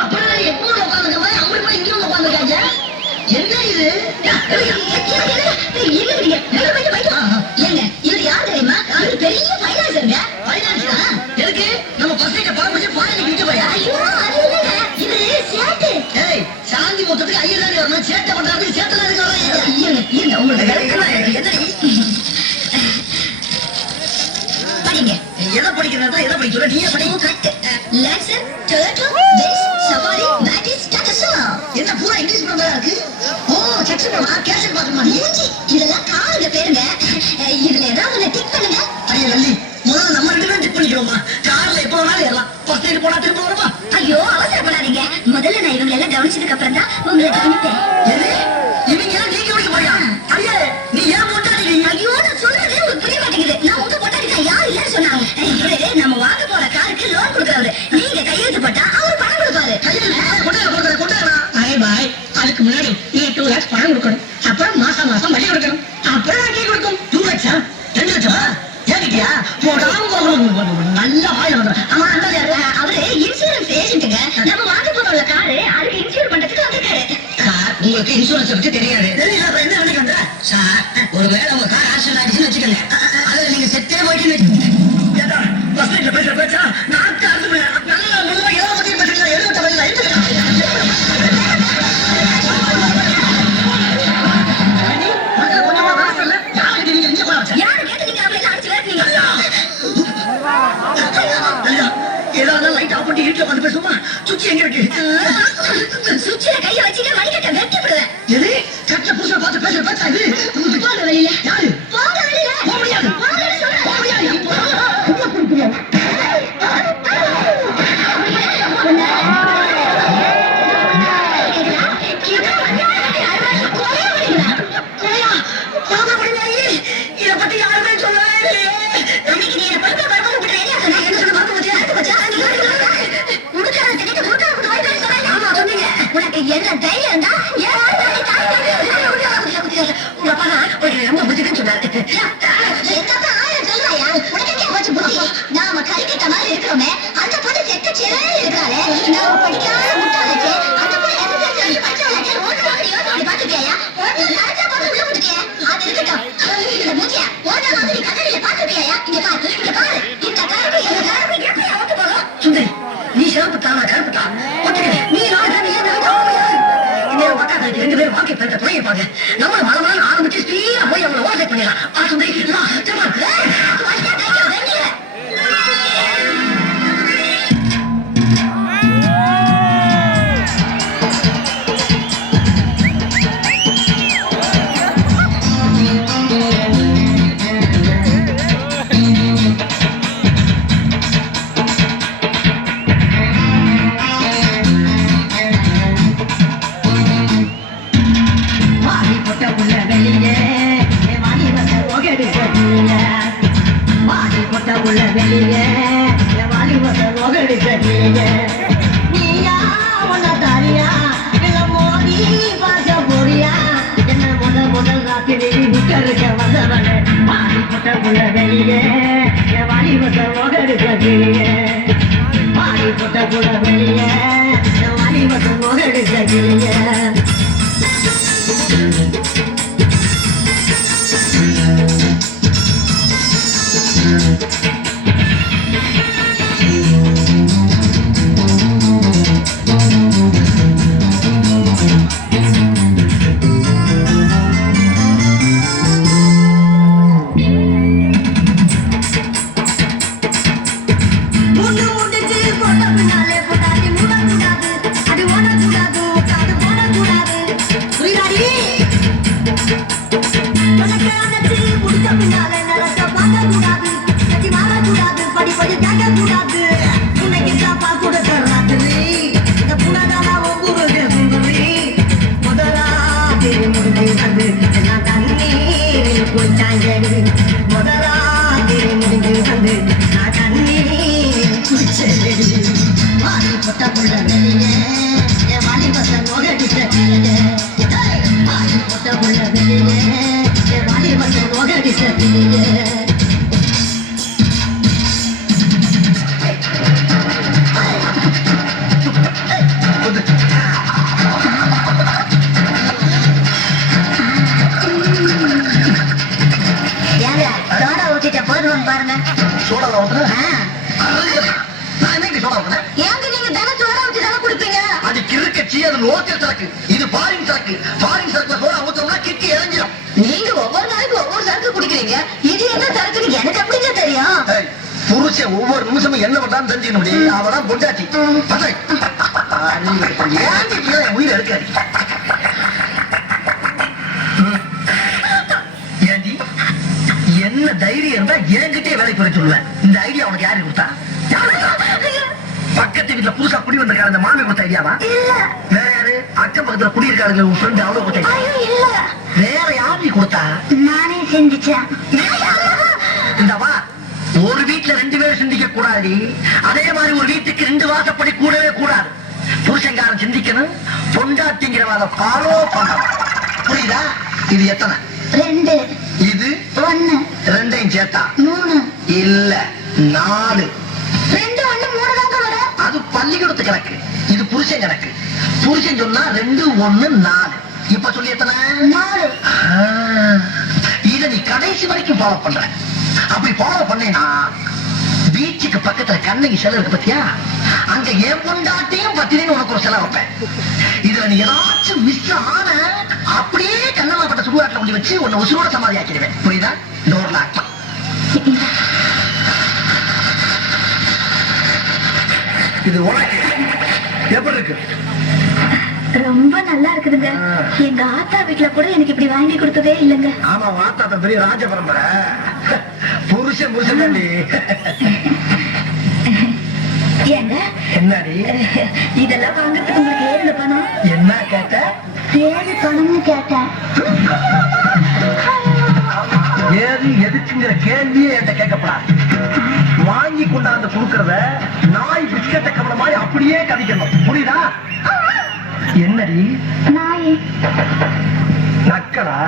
அப்புறம் எப்போ உட்காந்துருக்க மாதிரி அப்படி போய் இங்கே உட்காந்துருக்காங்க. என்ன இது? ஏங்க இவர் யார் தெரியுமா? இவர் பெரிய பைனான்சருங்க. பைனான்ஸா? எதுக்கு? நம்ம பசங்க பணம் வச்சு பாயில விட்டு போயா? ஐயோ அது இல்லங்க, இவரு சேட்டு. ஏய், சாந்தி மொத்தத்துக்கு ஐயர் தான் வரணும். சேட்டை பண்றாங்க, சேட்டை இருக்கு வர. ஏங்க உங்களுக்கு என்னடி படிங்க. எதை படிக்கிறதா? எதை படிக்க சொல்ல? நீயே படிங்க. Correct. Lesson Toyota Benz Safari Matiz Tata. என்ன பூரா இங்கிலீஷ் படமா இருக்கு? ஓ செக்ஷன் படமா? கேஷன் பாக்கமா? மூஞ்சி இதெல்லாம் காருங்க பேருங்க. இதுல ஏதாவது ஒண்ணு டிக் பண்ணுங்க. ஐயா லல்லி, முதல்ல நம்ம ரெண்டு பேரும் டிக் பண்ணிக்கிறோமா? கார்ல எப்போ வேணாலும் ஏறலாம். ஃபர்ஸ்ட் டைம் போனா திரும்ப வரமா? ஐயோ அவசரப்படாதீங்க. முதல்ல நான் இவங்க எல்லாம் கவனிச்சதுக்கு அப்புறம் தான் உங்களை கவனிப்பேன். எது? இவங்க எல்லாம் நீங்க கவனிக்க போறியா? ஐயா நீ ஏன் போட்டாடி? ஐயோ நான் சொல்றதே உங்களுக்கு புரிய மாட்டேங்குது. நான் உங்க போட்டாடி தான் யார் இல்லன்னு சொன்னாங்க. இவரு நம்ம வாங்க போற காருக்கு லோன் கொடுக்கறவரு. நீங்க கையெழுத்து போட்டா அவரு பணம் கொடுப்பாரு. பாய் அதுக்கு முன்னாடி நீ 2 lakhs பணம் கொடுக்கணும். அப்புறம் மாசம் மாசம் வட்டி கொடுக்கணும். அப்புறம் வட்டி கொடுக்கும். 2 lakhs 2 லட்சமா? ஏகிட்டியா நல்ல வாயில வந்துடும். ஆமா அந்த அவரு இன்சூரன்ஸ் ஏஜென்ட்டுங்க. நம்ம வாங்க போறோம்ல காரு, அதுக்கு இன்சூர் பண்றதுக்கு வந்திருக்காரு. சார் உங்களுக்கு இன்சூரன்ஸ் பத்தி தெரியாது. தெரியல அப்புறம் என்ன பண்ணிக்கங்க சார்? ஒருவேளை உங்க கார் ஆக்சிடென்ட் ஆயிடுச்சுன்னு வச்சுக்கோங்க, அதுல நீங்க செத்தே போயிட்டு பஸ் லைட்ல பேசுற பேச்சா நாக்கு அறுத்து நல்லா முழுவா எதை பத்தி பேசுறீங்களா? எழுத வயல வீட்டுல வந்து பேசுமா? சுச்சி எங்க இருக்கு? சுச்சில கைய வச்சுக்க மணிக்கட்ட வெட்டி விடுவேன். எது? கட்ட புருஷ பார்த்து பேசுற பேச்சா இது? உங்களுக்கு போங்க வெளியில. யாரு? போங்க வெளியில. போக முடியாது. போங்க சொல்றேன். போக முடியாது. இதை பத்தி யாருமே சொல்லவே இல்லையே. அன்னைக்கு நீ என்ன படுத்த படுத்த விட்டு ரெடியா சொன்ன. என்ன சொல்ல மறந்து போச்சு? அடுத்து போச்சா? உனக்கு என்ன தைரியம் இருந்தா உங்க அப்பா ரொம்ப புத்தின்னு சொன்னாரு. நாம கறிக்கிட்ட மாதிரி இருக்கிறோமே, அந்த பொண்ணு செத்த சிறையில இருக்கிறாளே, நாம படிக்காத முட்டாளுக்கு அந்த பொண்ணு பாத்துக்கியா? உள்ள முட்டுக்கியா? அது இருக்கட்டும். இந்த மூச்சியா ஓட மாதிரி நீ கதறில பாத்துக்கியா? இங்க பாரு இங்க பாரு. இந்த கருப்பு எங்க கருப்பு எப்படி அவுத்து போறோம்? சுந்தரி நீ சிறப்பு தானா? கருப்பு தான் நீ ரெண்டு பேரும் வாக்கி பெற்ற போயிருப்பாங்க. நம்ம மலமான ஆரம்பிச்சு ஸ்பீடா போய் அவங்களை ஓவர்டேக் பண்ணிடலாம். அது லோக்கல் சரக்கு, இது ஃபாரின் சரக்கு. ஃபாரின் சரக்குல சோடா ஊத்தோம்னா கிட்டி இறங்கிடும். நீங்க ஒவ்வொரு நாளைக்கு ஒவ்வொரு சரக்கு குடிக்கிறீங்க, இது என்ன சரக்குன்னு எனக்கு எப்படிங்க தெரியும்? புருஷன் ஒவ்வொரு நிமிஷமும் என்ன பண்றான்னு தெரிஞ்சுக்க முடியும். அவதான் பொண்டாட்டி. உயிர் எடுக்காது. ஏண்டி என்ன தைரியம் இருந்தா என்கிட்டே வேலைக்கு வர சொல்லுவேன். இந்த ஐடியா உனக்கு யாரு கொடுத்தா? பக்கத்து வீட்டுல புதுசா குடி வந்திருக்காரு அந்த மாமி கொடுத்த ஐடியாவா? வேற யாரு? அக்கம் பக்கத்துல குடி இருக்காரு உன் ஃப்ரெண்ட், அவ்வளவு கொடுத்த? வேற யாரு கொடுத்தா? நானே சிந்திச்சேன். இந்தவா, ஒரு வீட்டுல 2 பேரும் சிந்திக்க கூடாது. அதே மாதிரி ஒரு வீட்டுக்கு 2 வாசப்படி கூடவே கூடாது. புருஷங்காரன் சிந்திக்கணும், பொண்டாட்டிங்கிறவாத ஃபாலோ பண்ணணும். புரியுதா? இது எத்தனை? 2. இது 1. 2ஐயும் சேர்த்தா 3. இல்ல 4. 2, 1, 3 தாங்க வரும். அது பள்ளிக்கூடத்து கணக்கு, இது புருஷன் கணக்கு. புருஷன் சொன்னா 2, 1, 4. இப்ப சொல்லி எத்தனை? 4. இத நீ கடைசி வரைக்கும் ஃபாலோ பண்ற. அப்படி ஃபாலோ பண்ணேனா பீச்சுக்கு பக்கத்துல கண்ணகி சிலை இருக்கு பத்தியா, அங்க என் பொண்டாட்டியும் பத்தினு உனக்கு ஒரு சிலை வைப்பேன். இதுல நீ ஏதாச்சும் மிஸ் ஆன அப்படியே கண்ணமாப்பட்ட சுடுகாட்டில் கொண்டு வச்சு உன்னை உசுரோட சமாதி ஆக்கிடுவேன். புரியுதா? Door lock. இது உனக்கு எப்படி இருக்கு? ரொம்ப நல்லா இருக்குதுங்க. எங்க ஆத்தா வீட்டுல கூட எனக்கு இப்படி வாங்கி கொடுத்ததே இல்லைங்க. ஆமா, ஆத்தா பெரிய ராஜ பரம்பரை. புருஷன் புருஷன் தாண்டி. ஏங்க என்னடி இதெல்லாம் வாங்கறதுக்கு உங்களுக்கு ஏது பணம்? என்ன கேட்ட? ஏது பணம்னு கேட்டேன். ஏது எதுக்குங்கிற கேள்வியே என்கிட்ட கேட்கப்படாது. வாங்கி கொண்டாந்து கொடுக்கறத நாய் பிஸ்கட்டை கவன மாதிரி அப்படியே கதிக்கணும். புரியுதா? என்னடி நாய் நக்கலா?